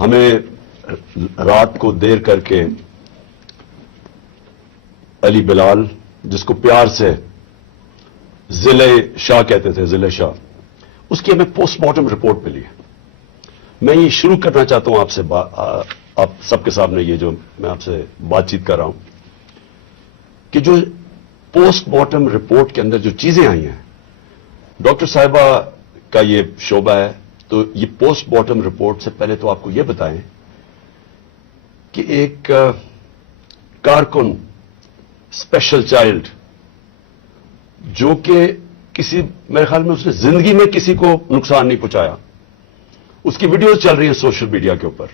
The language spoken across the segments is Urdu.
ہمیں رات کو دیر کر کے علی بلال، جس کو پیار سے ضلع شاہ کہتے تھے، ضلع شاہ، اس کی ہمیں پوسٹ مارٹم رپورٹ ملی ہے. میں یہ شروع کرنا چاہتا ہوں آپ سب کے سامنے، یہ جو میں آپ سے بات چیت کر رہا ہوں، کہ جو پوسٹ مارٹم رپورٹ کے اندر جو چیزیں آئی ہیں، ڈاکٹر صاحبہ کا یہ شعبہ ہے، تو یہ پوسٹ مارٹم رپورٹ سے پہلے تو آپ کو یہ بتائیں کہ ایک کارکن، اسپیشل چائلڈ، جو کہ کسی، میرے خیال میں اس نے زندگی میں کسی کو نقصان نہیں پہنچایا، اس کی ویڈیوز چل رہی ہیں سوشل میڈیا کے اوپر،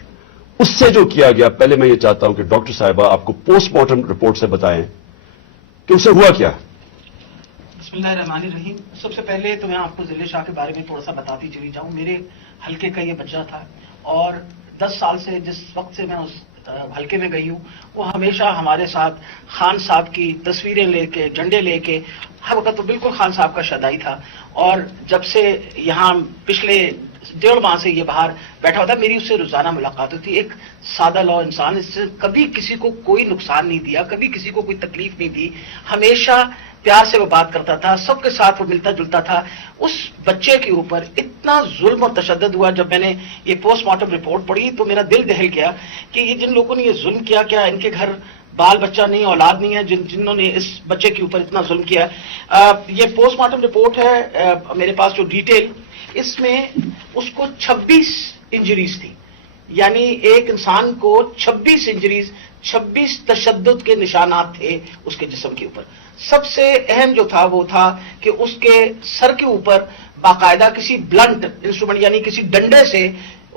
اس سے جو کیا گیا، پہلے میں یہ چاہتا ہوں کہ ڈاکٹر صاحبہ آپ کو پوسٹ مارٹم رپورٹ سے بتائیں کہ اسے ہوا کیا. بسم اللہ الرحمن الرحیم. سب سے پہلے تو میں آپ کو ضلع شاہ کے بارے میں تھوڑا سا بتاتی چلی جاؤں. میرے حلقے کا یہ بچہ تھا اور 10 سال سے جس وقت سے میں اس حلقے میں گئی ہوں، وہ ہمیشہ ہمارے ساتھ خان صاحب کی تصویریں لے کے، جھنڈے لے کے، ہر وقت تو بالکل خان صاحب کا شدائی تھا. اور جب سے یہاں پچھلے 1.5 ماہ سے یہ باہر بیٹھا ہوتا، میری اس سے روزانہ ملاقات ہوتی. ایک سادہ لو انسان، اس سے کبھی کسی کو کوئی نقصان نہیں دیا، کبھی کسی کو کوئی تکلیف نہیں دی، ہمیشہ پیار سے وہ بات کرتا تھا، سب کے ساتھ وہ ملتا جلتا تھا. اس بچے کے اوپر اتنا ظلم اور تشدد ہوا. جب میں نے یہ پوسٹ مارٹم رپورٹ پڑھی تو میرا دل دہل گیا کہ یہ جن لوگوں نے یہ ظلم کیا، کیا ان کے گھر بال بچہ نہیں، اولاد نہیں ہے، جنہوں نے اس بچے کے اوپر اتنا ظلم کیا. یہ پوسٹ مارٹم رپورٹ ہے میرے پاس جو ڈیٹیل، اس میں اس کو 26 انجریز تھی. یعنی ایک انسان کو 26 انجریز، 26 تشدد کے نشانات تھے اس کے جسم کے اوپر. سب سے اہم جو تھا وہ تھا کہ اس کے سر کے اوپر باقاعدہ کسی بلنٹ انسٹرومنٹ، یعنی کسی ڈنڈے سے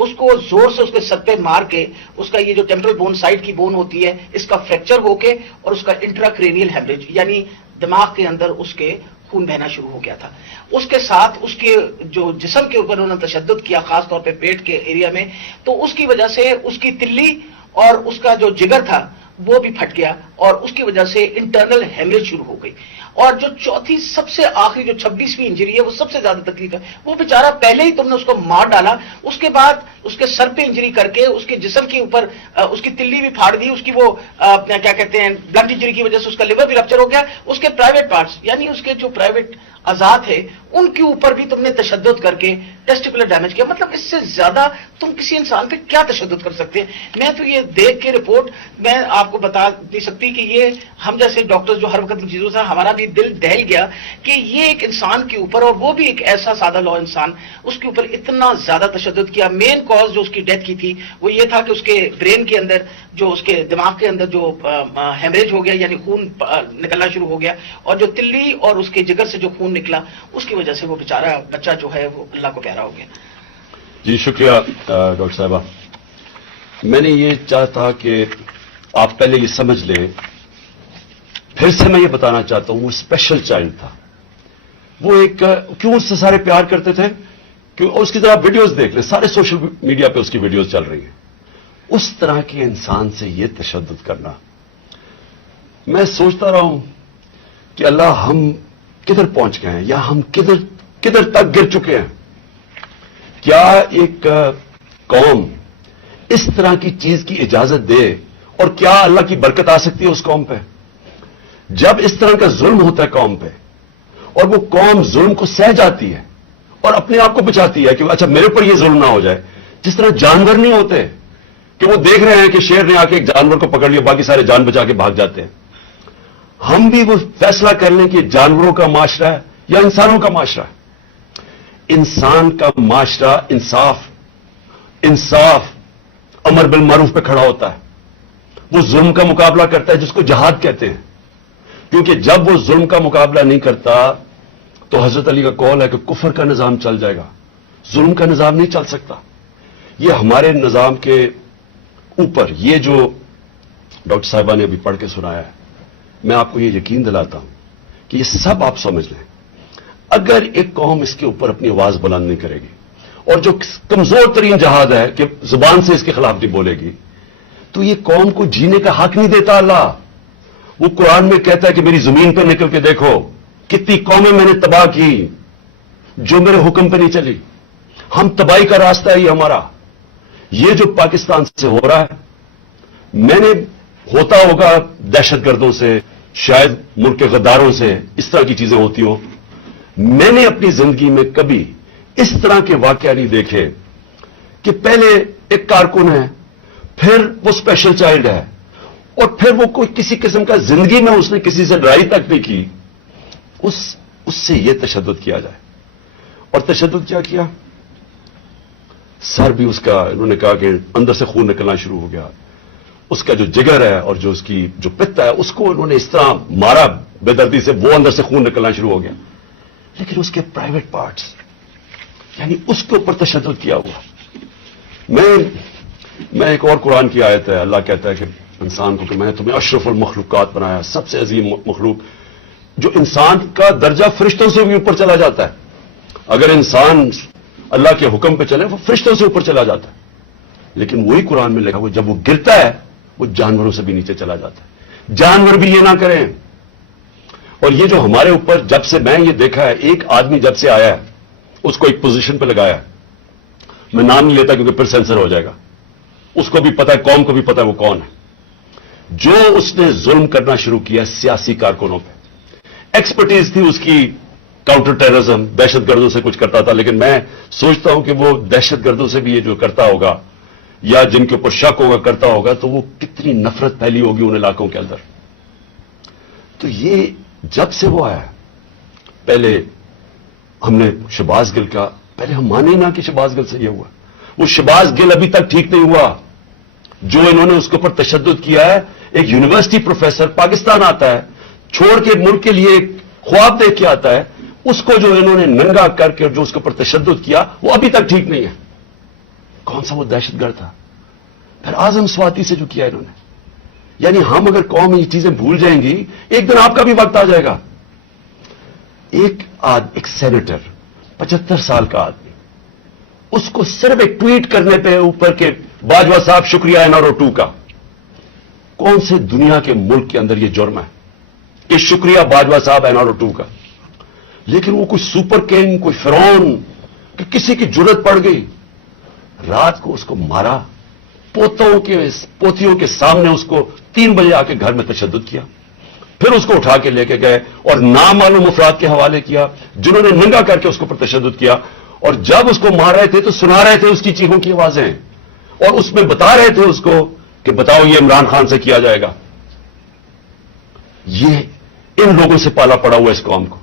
اس کو زور سے اس کے سر پہ مار کے، اس کا یہ جو ٹیمپرل بون، سائڈ کی بون ہوتی ہے، اس کا فریکچر ہو کے، اور اس کا انٹراکرینیل ہیمریج، یعنی دماغ کے اندر اس کے خون بہنا شروع ہو گیا تھا. اس کے ساتھ اس کے جو جسم کے اوپر انہوں نے تشدد کیا، خاص طور پہ پیٹ کے ایریا میں، تو اس کی وجہ سے اس کی تلی اور اس کا جو جگر تھا وہ بھی پھٹ گیا، اور اس کی وجہ سے انٹرنل ہیمریج شروع ہو گئی. اور جو چوتھی سب سے آخری جو 26ویں انجری ہے، وہ سب سے زیادہ تکلیف ہے. وہ بیچارہ پہلے ہی تم نے اس کو مار ڈالا، اس کے بعد اس کے سر پہ انجری کر کے، اس کے جسم کے اوپر اس کی تلی بھی پھاڑ دی، اس کی وہ کیا کہتے ہیں بلنٹ انجری کی وجہ سے اس کا لیور بھی رپچر ہو گیا. اس کے پرائیویٹ پارٹس، یعنی اس کے جو پرائیویٹ اعضاء تھے، ان کے اوپر بھی تم نے تشدد کر کے ٹیسٹیکولر ڈیمیج کیا. مطلب اس سے زیادہ تم کسی انسان پہ کیا تشدد کر سکتے ہیں؟ میں تو یہ دیکھ کے رپورٹ میں آپ کو بتا نہیں سکتی کہ یہ ہم جیسے ڈاکٹر جو ہر وقت ان چیزوں سے، ہمارا بھی دل دہل گیا کہ یہ ایک انسان کے اوپر، اور وہ بھی ایک ایسا سادہ لو انسان، اس کے اوپر اتنا زیادہ تشدد کیا. مین کاز جو اس کی ڈیتھ کی تھی وہ یہ تھا کہ اس کے برین کے اندر، جو اس کے دماغ کے اندر جو ہیمریج ہو گیا، یعنی خون نکلنا شروع ہو گیا، اور جو تلی اور اس کے جگر سے جو خون نکلا، اس کی وجہ سے وہ بیچارہ بچہ جو ہے وہ اللہ کو پیارا ہو گیا. جی شکریہ ڈاکٹر صاحبہ. میں نے یہ چاہتا کہ آپ پہلے یہ سمجھ لیں، پھر سے میں یہ بتانا چاہتا ہوں، وہ اسپیشل چائلڈ تھا. وہ ایک، کیوں اس سے سارے پیار کرتے تھے؟ کیوں؟ اس کی طرح ویڈیوز دیکھ لیں، سارے سوشل میڈیا پہ اس کی ویڈیوز چل رہی ہیں. اس طرح کے انسان سے یہ تشدد کرنا، میں سوچتا رہا ہوں کہ اللہ ہم کدھر پہنچ گئے ہیں، یا ہم کدھر تک گر چکے ہیں. کیا ایک قوم اس طرح کی چیز کی اجازت دے، اور کیا اللہ کی برکت آ سکتی ہے اس قوم پہ؟ جب اس طرح کا ظلم ہوتا ہے قوم پہ، اور وہ قوم ظلم کو سہ جاتی ہے اور اپنے آپ کو بچاتی ہے کہ اچھا میرے اوپر یہ ظلم نہ ہو جائے. جس طرح جانور نہیں ہوتے کہ وہ دیکھ رہے ہیں کہ شیر نے آ کے ایک جانور کو پکڑ لیا، باقی سارے جان بچا کے بھاگ جاتے ہیں. ہم بھی وہ فیصلہ کر لیں کہ جانوروں کا معاشرہ ہے یا انسانوں کا معاشرہ ہے. انسان کا معاشرہ انصاف، امر بالمعروف پہ کھڑا ہوتا ہے. وہ ظلم کا مقابلہ کرتا ہے، جس کو جہاد کہتے ہیں. کیونکہ جب وہ ظلم کا مقابلہ نہیں کرتا تو حضرت علی کا قول ہے کہ کفر کا نظام چل جائے گا، ظلم کا نظام نہیں چل سکتا. یہ ہمارے نظام کے اوپر یہ جو ڈاکٹر صاحبہ نے ابھی پڑھ کے سنایا ہے، میں آپ کو یہ یقین دلاتا ہوں کہ یہ سب آپ سمجھ لیں. اگر ایک قوم اس کے اوپر اپنی آواز بلند نہیں کرے گی، اور جو کمزور ترین جہاد ہے کہ زبان سے اس کے خلاف نہیں بولے گی، تو یہ قوم کو جینے کا حق نہیں دیتا اللہ. وہ قرآن میں کہتا ہے کہ میری زمین پہ نکل کے دیکھو کتنی قومیں میں نے تباہ کی جو میرے حکم پہ نہیں چلی. ہم تباہی کا راستہ ہے یہ ہمارا. یہ جو پاکستان سے ہو رہا ہے، میں نے ہوتا ہوگا دہشت گردوں سے، شاید ملک کے غداروں سے اس طرح کی چیزیں ہوتی ہوں، میں نے اپنی زندگی میں کبھی اس طرح کے واقعہ نہیں دیکھے کہ پہلے ایک کارکن ہے، پھر وہ اسپیشل چائلڈ ہے، اور پھر وہ کوئی کسی قسم کا زندگی میں اس نے کسی سے لڑائی تک نہیں کی، اس سے یہ تشدد کیا جائے۔ اور تشدد کیا کیا؟ سر بھی اس کا، انہوں نے کہا کہ اندر سے خون نکلنا شروع ہو گیا، اس کا جو جگر ہے اور جو اس کی جو پتا ہے اس کو انہوں نے اس طرح مارا بے دردی سے، وہ اندر سے خون نکلنا شروع ہو گیا۔ لیکن اس کے پرائیویٹ پارٹس، یعنی اس کے اوپر تشدد کیا ہوا۔ میں ایک اور قرآن کی آیت ہے، اللہ کہتا ہے کہ انسان کو کہ میں نے تمہیں اشرف المخلوقات بنایا، سب سے عظیم مخلوق، جو انسان کا درجہ فرشتوں سے بھی اوپر چلا جاتا ہے۔ اگر انسان اللہ کے حکم پہ چلے وہ فرشتوں سے اوپر چلا جاتا ہے، لیکن وہی قرآن میں لکھا ہوا جب وہ گرتا ہے وہ جانوروں سے بھی نیچے چلا جاتا ہے۔ جانور بھی یہ نہ کریں۔ اور یہ جو ہمارے اوپر، جب سے میں یہ دیکھا ہے، ایک آدمی جب سے آیا ہے اس کو ایک پوزیشن پہ لگایا ہے، میں نام نہیں لیتا کیونکہ پھر سینسر ہو جائے گا، اس کو بھی پتا ہے، قوم کو بھی پتا ہے وہ کون ہے، جو اس نے ظلم کرنا شروع کیا سیاسی کارکنوں پہ۔ ایکسپرٹیز تھی اس کی کاؤنٹر ٹیررزم، دہشت گردوں سے کچھ کرتا تھا، لیکن میں سوچتا ہوں کہ وہ دہشت گردوں سے بھی یہ جو کرتا ہوگا یا جن کے اوپر شک ہوگا کرتا ہوگا تو وہ کتنی نفرت پھیلی ہوگی ان علاقوں کے اندر۔ تو یہ جب سے وہ آیا، پہلے ہم نے شہباز گل کا، پہلے ہم مانے نہ کہ شہباز گل سے یہ ہوا، وہ شہباز گل ابھی تک ٹھیک نہیں ہوا، جو انہوں نے اس کے اوپر تشدد کیا ہے۔ ایک یونیورسٹی پروفیسر پاکستان آتا ہے، چھوڑ کے ملک کے لیے ایک خواب دیکھ کے آتا ہے، اس کو جو انہوں نے ننگا کر کے جو اس کے اوپر تشدد کیا وہ ابھی تک ٹھیک نہیں ہے۔ کون سا وہ دہشت گرد تھا؟ پھر اعظم سواتی سے جو کیا انہوں نے، یعنی ہم اگر قوم یہ چیزیں بھول جائیں گی، ایک دن آپ کا بھی وقت آ جائے گا۔ ایک سینیٹر 75 سال کا آدمی، اس کو صرف ایک ٹویٹ کرنے پہ اوپر کے باجوہ صاحب شکریہ NRO 2 کا، کون سے دنیا کے ملک کے اندر یہ جرم ہے کہ شکریہ باجوہ صاحب NRO 2 کا؟ لیکن وہ کوئی سپر کنگ، کوئی فرعون کہ کسی کی جرت پڑ گئی، رات کو اس کو مارا، پوتیوں کے سامنے اس کو 3 بجے آ کے گھر میں تشدد کیا، پھر اس کو اٹھا کے لے کے گئے اور نامعلوم افراد کے حوالے کیا جنہوں نے ننگا کر کے اس کے اوپر تشدد کیا، اور جب اس کو مار رہے تھے تو سنا رہے تھے اس کی چیخوں کی آوازیں، اور اس میں بتا رہے تھے اس کو کہ بتاؤ یہ عمران خان سے کیا جائے گا۔ یہ ان لوگوں سے پالا پڑا ہوا اس قوم کو۔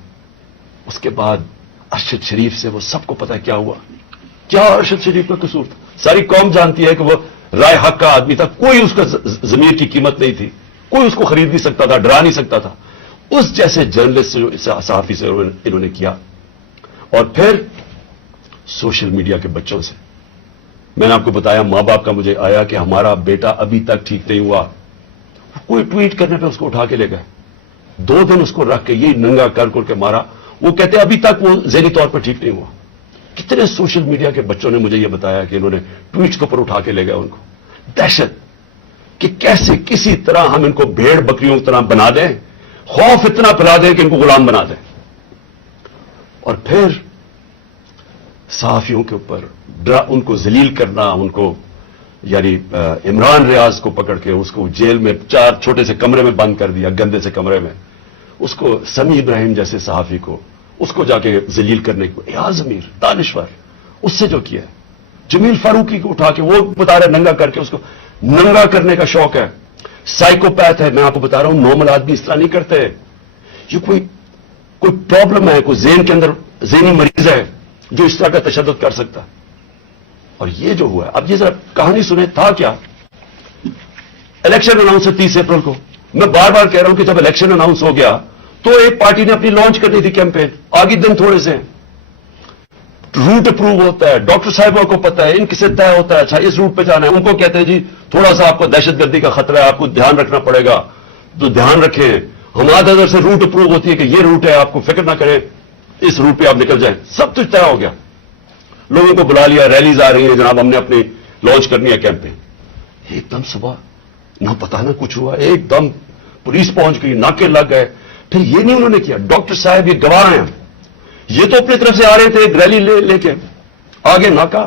اس کے بعد ارشد شریف سے وہ سب کو پتا ہے کیا ہوا، کیا ارشد شریف کا قصور تھا، ساری قوم جانتی ہے کہ وہ رائے حق کا آدمی تھا، کوئی اس کا ضمیر کی قیمت نہیں تھی، کوئی اس کو خرید نہیں سکتا تھا، ڈرا نہیں سکتا تھا۔ اس جیسے جرنلسٹ سے، صحافی سے انہوں نے کیا، اور پھر سوشل میڈیا کے بچوں سے۔ میں نے آپ کو بتایا ماں باپ کا مجھے آیا کہ ہمارا بیٹا ابھی تک ٹھیک نہیں ہوا، کوئی ٹویٹ کرنے پہ اس کو اٹھا کے لے گئے، 2 دن اس کو رکھ کے یہ ننگا کر کے مارا، وہ کہتے ہیں ابھی تک وہ ذہنی طور پر ٹھیک نہیں ہوا۔ کتنے سوشل میڈیا کے بچوں نے مجھے یہ بتایا کہ انہوں نے ٹویٹس کے اوپر اٹھا کے لے گئے ان کو۔ دہشت کہ کیسے کسی طرح ہم ان کو بھیڑ بکریوں کی طرح بنا دیں، خوف اتنا پھیلا دیں کہ ان کو غلام بنا دیں، اور پھر صحافیوں کے اوپر ان کو ذلیل کرنا، ان کو یعنی عمران ریاض کو پکڑ کے اس کو جیل میں 4 چھوٹے سے کمرے میں بند کر دیا، گندے سے کمرے میں، اس کو سمیع ابراہیم جیسے صحافی کو اس کو جا کے ذلیل کرنے کو، ایاز امیر دانشور اس سے جو کیا ہے، جمیل فاروقی کو اٹھا کے وہ بتا رہے ننگا کر کے، اس کو ننگا کرنے کا شوق ہے، سائیکوپیتھ ہے، میں آپ کو بتا رہا ہوں نارمل آدمی اس طرح نہیں کرتے، یہ کوئی پرابلم ہے، کوئی ذہن کے اندر ذہنی مریض ہے جو اس طرح کا تشدد کر سکتا۔ اور یہ جو ہوا ہے، اب یہ ذرا کہانی سنیں، تھا کیا؟ الیکشن اناؤنس ہے 30 اپریل کو، میں بار بار کہہ رہا ہوں کہ جب الیکشن اناؤنس ہو گیا تو ایک پارٹی نے اپنی لانچ کرنی تھی کیمپین، آگے دن تھوڑے سے روٹ اپروو ہوتا ہے، ڈاکٹر صاحبوں کو پتا ہے، ان کسے طے ہوتا ہے، اچھا اس روٹ پہ جانا ہے، ان کو کہتے ہیں جی تھوڑا سا آپ کو دہشت گردی کا خطرہ ہے، آپ کو دھیان رکھنا پڑے گا، تو دھیان رکھیں، ہمارے ادھر سے روٹ اپروو ہوتی ہے کہ یہ روٹ ہے، آپ کو فکر نہ کریں، اس روٹ پہ آپ نکل جائیں، سب کچھ طے ہو گیا، لوگوں کو بلا لیا، ریلیز آ رہی ہیں، جناب ہم نے اپنی لانچ کرنی ہے کیمپین۔ ایک دم صبح نہ پتا نہ کچھ ہوا، ایک دم پولیس پہنچ گئی، ناکے لگ گئے، پھر یہ نہیں انہوں نے کیا، ڈاکٹر صاحب یہ گواہ ہیں، یہ تو اپنی طرف سے آ رہے تھے ایک ریلی لے کے، آگے ناکا،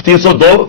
302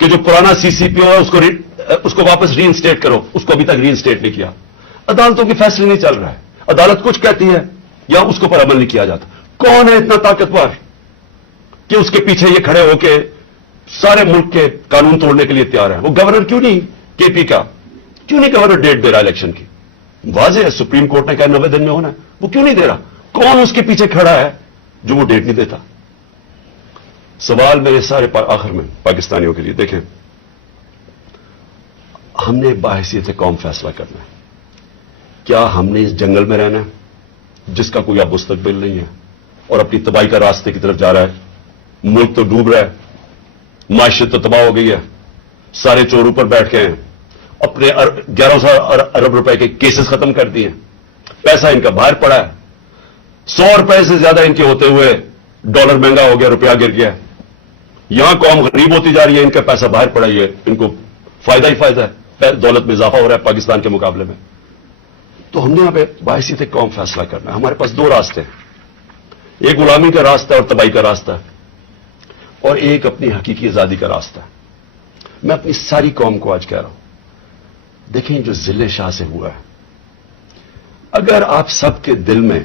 کہ جو پرانا CCPO ہے اس کو واپس ری انسٹیٹ کرو. اس کو ابھی تک ری انسٹیٹ نہیں کیا. عدالتوں کے فیصلے نہیں چل رہا ہے. عدالت کچھ کہتی ہے یا اس کے اوپر عمل نہیں کیا جاتا. کون ہے اتنا طاقتور کہ اس کے پیچھے یہ کھڑے ہو کے سارے ملک کے قانون توڑنے کے لیے تیار ہے؟ وہ گورنر کیوں نہیں KP کا کیوں نہیں گورنر ڈیٹ دے رہا الیکشن کی؟ واضح ہے سپریم کورٹ نے کہا 90 دن میں ہونا ہے. وہ کیوں نہیں دے رہا؟ کون اس کے پیچھے کھڑا ہے جو وہ ڈیٹ نہیں دیتا؟ سوال میرے سارے آخر میں پاکستانیوں کے لیے، دیکھیں ہم نے باحثیت قوم فیصلہ کرنا ہے. کیا ہم نے اس جنگل میں رہنا ہے جس کا کوئی اب مستقبل نہیں ہے اور اپنی تباہی کا راستے کی طرف جا رہا ہے؟ ملک تو ڈوب رہا ہے، معیشت تو تباہ ہو گئی ہے، سارے چور اوپر بیٹھ گئے ہیں، اپنے 1100 ارب روپے کے کیسز ختم کر دیے، پیسہ ان کا باہر پڑا ہے، 100 روپے سے زیادہ ان کے ہوتے ہوئے ڈالر مہنگا ہو گیا، روپیہ گر گیا. یہاں قوم غریب ہوتی جا رہی ہے، ان کا پیسہ باہر پڑا ہی ہے، ان کو فائدہ ہی فائدہ ہے، دولت میں اضافہ ہو رہا ہے پاکستان کے مقابلے میں. تو ہم نے یہاں پہ باحثیت قوم فیصلہ کرنا ہے. ہمارے پاس دو راستے ہیں، ایک غلامی کا راستہ اور تباہی کا راستہ ہے، اور ایک اپنی حقیقی آزادی کا راستہ ہے. میں اپنی ساری قوم کو آج کہہ رہا ہوں، دیکھیں جو ضلع شاہ سے ہوا ہے، اگر آپ سب کے دل میں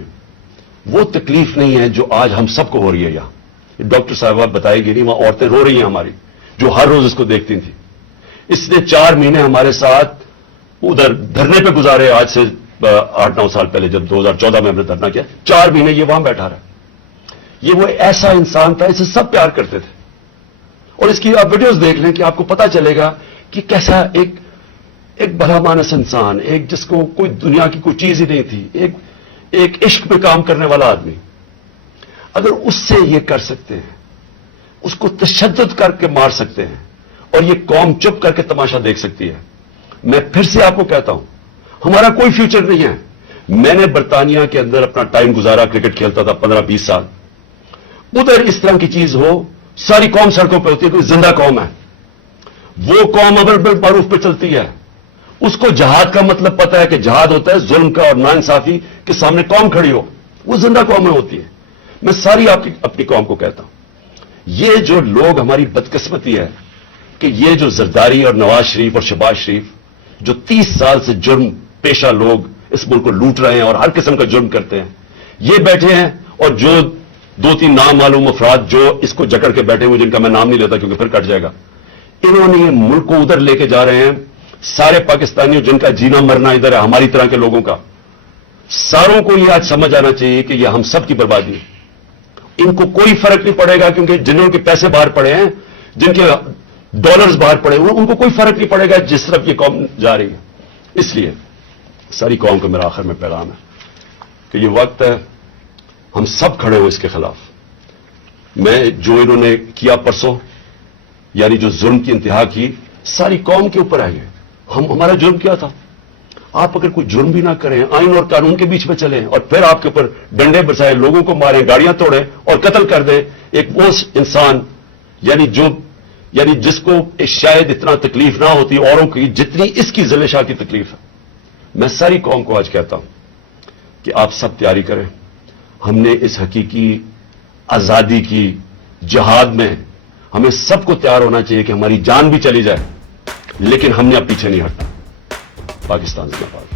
وہ تکلیف نہیں ہے جو آج ہم سب کو ہو رہی ہے، یہاں ڈاکٹر صاحبہ بتائے گی نہیں، وہاں عورتیں رو رہی ہیں ہماری جو ہر روز اس کو دیکھتی تھیں. اس نے 4 مہینے ہمارے ساتھ ادھر دھرنے پہ گزارے. آج سے 8-9 سال پہلے جب 2014 میں ہم نے دھرنا کیا، 4 مہینے یہ وہاں بیٹھا رہا. یہ وہ ایسا انسان تھا، اسے سب پیار کرتے تھے. اور اس کی آپ ویڈیوز دیکھ لیں کہ آپ کو پتا چلے گا کہ کیسا ایک بھلا مانس انسان، ایک جس کو کوئی دنیا کی کوئی چیز ہی نہیں تھی، ایک عشق پہ کام کرنے والا آدمی. اگر اس سے یہ کر سکتے ہیں، اس کو تشدد کر کے مار سکتے ہیں، اور یہ قوم چپ کر کے تماشا دیکھ سکتی ہے، میں پھر سے آپ کو کہتا ہوں ہمارا کوئی فیوچر نہیں ہے. میں نے برطانیہ کے اندر اپنا ٹائم گزارا، کرکٹ کھیلتا تھا 15-20 سال. ادھر اس طرح کی چیز ہو، ساری قوم سڑکوں پہ ہوتی ہے، کوئی زندہ قوم ہے. وہ قوم امر بالمعروف پہ چلتی ہے. اس کو جہاد کا مطلب پتا ہے کہ جہاد ہوتا ہے ظلم کا اور ناانصافی کے سامنے قوم کھڑی ہو. وہ زندہ قومیں ہوتی ہے. میں ساری اپنی قوم کو کہتا ہوں، یہ جو لوگ ہماری بدقسمتی ہے کہ یہ جو زرداری اور نواز شریف اور شہباز شریف جو 30 سال سے جرم پیشہ لوگ اس ملک کو لوٹ رہے ہیں اور ہر قسم کا جرم کرتے ہیں، یہ بیٹھے ہیں، اور جو 2-3 نام معلوم افراد جو اس کو جکڑ کے بیٹھے ہوئے، جن کا میں نام نہیں لیتا کیونکہ پھر کٹ جائے گا، انہوں نے یہ ملک کو ادھر لے کے جا رہے ہیں. سارے پاکستانیوں جن کا جینا مرنا ادھر ہے، ہماری طرح کے لوگوں کا، ساروں کو یہ آج سمجھ آنا چاہیے کہ یہ ہم سب کی بربادی ہے. ان کو کوئی فرق نہیں پڑے گا، کیونکہ جنہوں کے پیسے باہر پڑے ہیں، جن کے ڈالرز باہر پڑے ہوئے، ان کو کوئی فرق نہیں پڑے گا جس طرف یہ قوم جا رہی ہے. اس لیے ساری قوم کو میرا آخر میں پیغام ہے کہ یہ وقت ہے ہم سب کھڑے ہو اس کے خلاف. میں جو انہوں نے کیا پرسوں، یعنی جو ظلم کی انتہا کی، ساری قوم کے اوپر آئی ہے. ہمارا جرم کیا تھا؟ آپ اگر کوئی جرم بھی نہ کریں، آئین اور قانون کے بیچ میں چلیں، اور پھر آپ کے اوپر ڈنڈے برسائیں، لوگوں کو ماریں، گاڑیاں توڑیں اور قتل کر دیں ایک وہ انسان، یعنی جس کو شاید اتنا تکلیف نہ ہوتی اوروں کی جتنی اس کی ذل شاہ کی تکلیف ہے. میں ساری قوم کو آج کہتا ہوں کہ آپ سب تیاری کریں. ہم نے اس حقیقی آزادی کی جہاد میں ہمیں سب کو تیار ہونا چاہیے کہ ہماری جان بھی چلی جائے، لیکن ہم نے اب پیچھے نہیں ہٹنا. پاکستان زندہ باد.